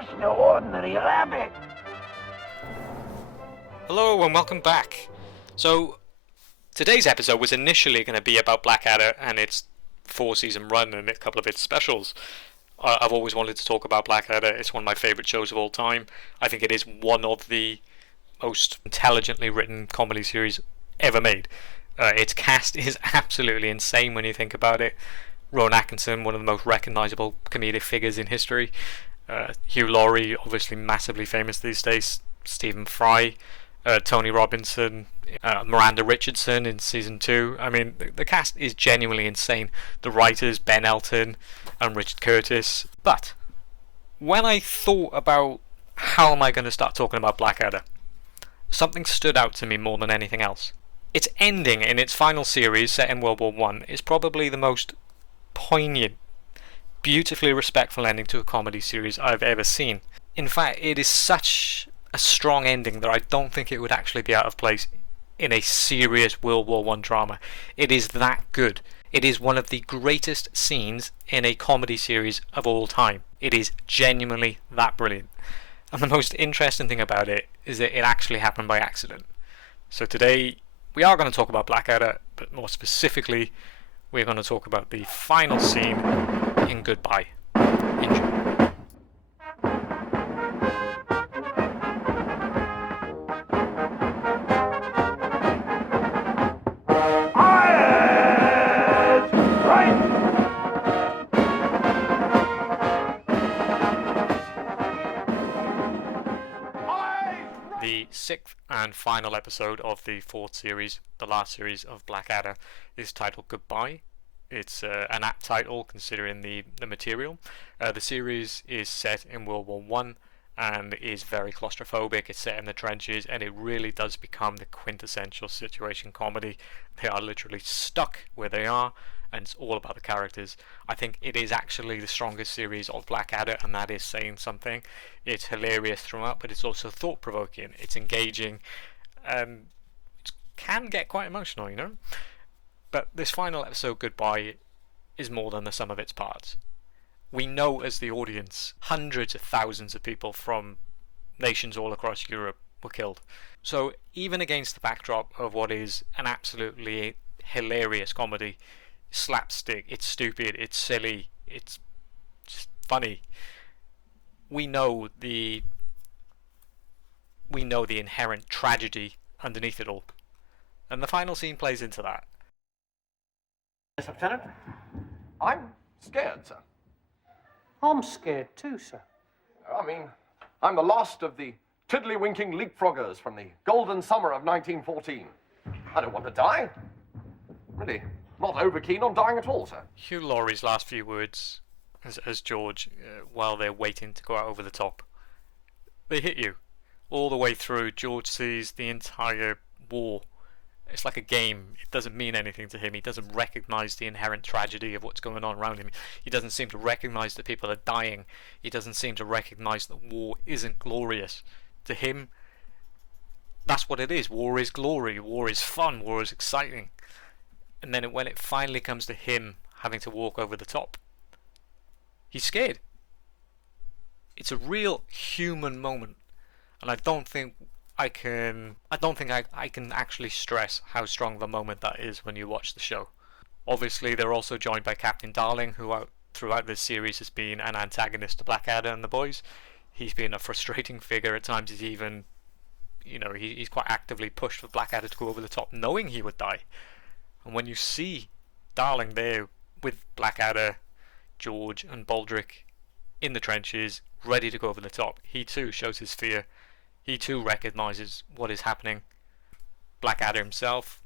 just no ordinary rabbit. Hello and welcome back. So, today's episode was initially going to be about Blackadder and its 4-season run and a couple of its specials. I've always wanted to talk about Blackadder. It's one of my favourite shows of all time. I think it is one of the most intelligently written comedy series ever made. Its cast is absolutely insane when you think about it. Rowan Atkinson, one of the most recognisable comedic figures in history. Hugh Laurie, obviously massively famous these days. Stephen Fry. Tony Robinson, Miranda Richardson in season 2. I mean, the cast is genuinely insane. The writers, Ben Elton and Richard Curtis. But when I thought about how am I going to start talking about Blackadder, something stood out to me more than anything else. Its ending in its final series, set in World War I, is probably the most poignant, beautifully respectful ending to a comedy series I've ever seen. In fact, it is such a strong ending that I don't think it would actually be out of place in a serious World War I drama. It is that good. It is one of the greatest scenes in a comedy series of all time. It is genuinely that brilliant. And the most interesting thing about it is that it actually happened by accident. So today we are going to talk about Blackadder, but more specifically we're going to talk about the final scene in Goodbye. Enjoy. The 6th and final episode of the 4th series, the last series of Blackadder, is titled Goodbye. It's an apt title considering the material. The series is set in World War I and is very claustrophobic. It's set in the trenches and it really does become the quintessential situation comedy. They are literally stuck where they are and it's all about the characters. I think it is actually the strongest series of Blackadder, and that is saying something. It's hilarious throughout, but it's also thought-provoking. It's engaging. It can get quite emotional, you know? But this final episode, Goodbye, is more than the sum of its parts. We know as the audience, hundreds of thousands of people from nations all across Europe were killed. So even against the backdrop of what is an absolutely hilarious comedy, slapstick, it's stupid, it's silly, it's just funny, we know the inherent tragedy underneath it all, and the final scene plays into that. Yes, Lieutenant. I'm scared, sir. I'm scared too, sir. I mean, I'm the last of the tiddly-winking leapfroggers from the golden summer of 1914. I don't want to die. Really, not over keen on dying at all, sir. Hugh Laurie's last few words as George, while they're waiting to go out over the top, they hit you. All the way through, George sees the entire war. It's like a game. It doesn't mean anything to him. He doesn't recognise the inherent tragedy of what's going on around him. He doesn't seem to recognise that people are dying. He doesn't seem to recognise that war isn't glorious. To him, that's what it is. War is glory. War is fun. War is exciting. And then when it finally comes to him having to walk over the top, he's scared. It's a real human moment, and I don't think I can actually stress how strong of a moment that is when you watch the show. Obviously, they're also joined by Captain Darling, who throughout this series has been an antagonist to Blackadder and the boys. He's been a frustrating figure at times. He's even, he's quite actively pushed for Blackadder to go over the top, knowing he would die. And when you see Darling there with Blackadder, George and Baldrick in the trenches, ready to go over the top, he too shows his fear. He too recognises what is happening. Blackadder himself,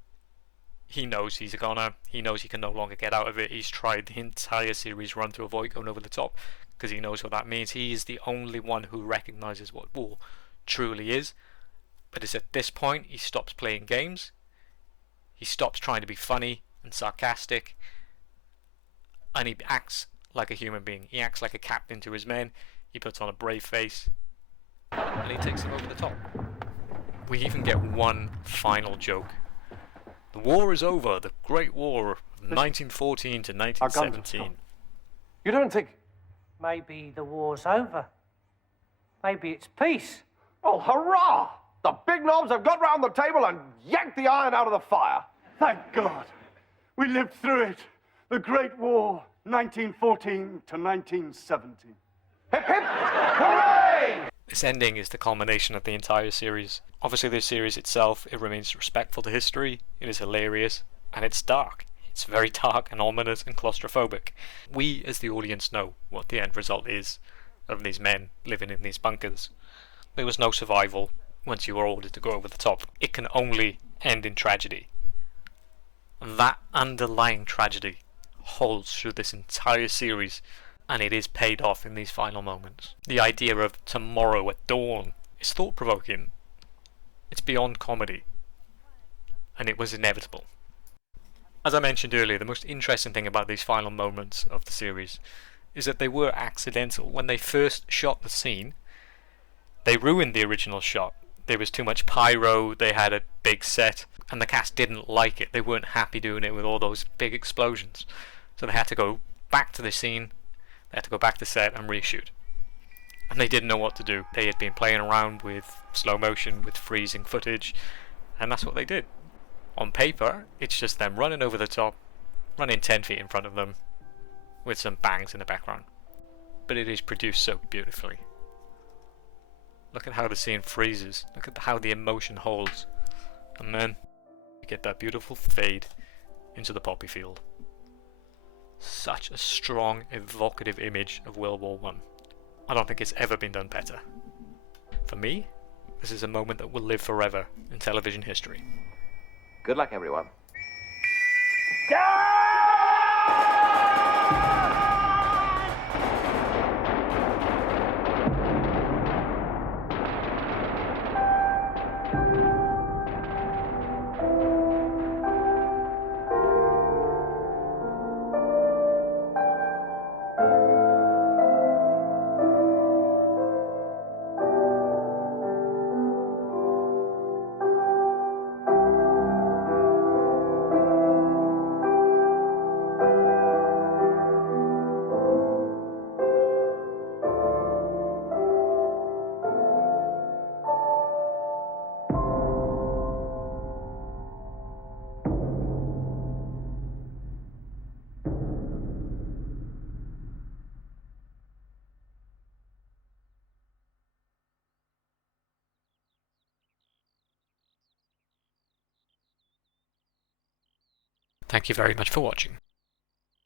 he knows he's a goner. He knows he can no longer get out of it. He's tried the entire series run to avoid going over the top because he knows what that means. He is the only one who recognises what war truly is. But it's at this point he stops playing games. He stops trying to be funny and sarcastic, and he acts like a human being. He acts like a captain to his men. He puts on a brave face, and he takes them over the top. We even get one final joke. The war is over. The Great War of 1914 to 1917. You don't think... Maybe the war's over. Maybe it's peace. Oh, hurrah! The big knobs have got round the table and yanked the iron out of the fire. Thank God. We lived through it. The Great War, 1914 to 1917. Hip, hip, hooray! This ending is the culmination of the entire series. Obviously the series itself, it remains respectful to history, it is hilarious, and it's dark. It's very dark and ominous and claustrophobic. We as the audience know what the end result is of these men living in these bunkers. There was no survival once you were ordered to go over the top. It can only end in tragedy. That underlying tragedy holds through this entire series, and it is paid off in these final moments. The idea of tomorrow at dawn is thought-provoking. It's beyond comedy, and it was inevitable. As I mentioned earlier, the most interesting thing about these final moments of the series is that they were accidental. When they first shot the scene, they ruined the original shot. There was too much pyro, they had a big set, and the cast didn't like it. They weren't happy doing it with all those big explosions. So they had to go back to the scene, they had to go back to set and reshoot. And they didn't know what to do. They had been playing around with slow motion, with freezing footage, and that's what they did. On paper, it's just them running over the top, running 10 feet in front of them, with some bangs in the background. But it is produced so beautifully. Look at how the scene freezes. Look at how the emotion holds. And then you get that beautiful fade into the poppy field. Such a strong, evocative image of World War I. I don't think it's ever been done better. For me, this is a moment that will live forever in television history. Good luck, everyone. Thank you very much for watching.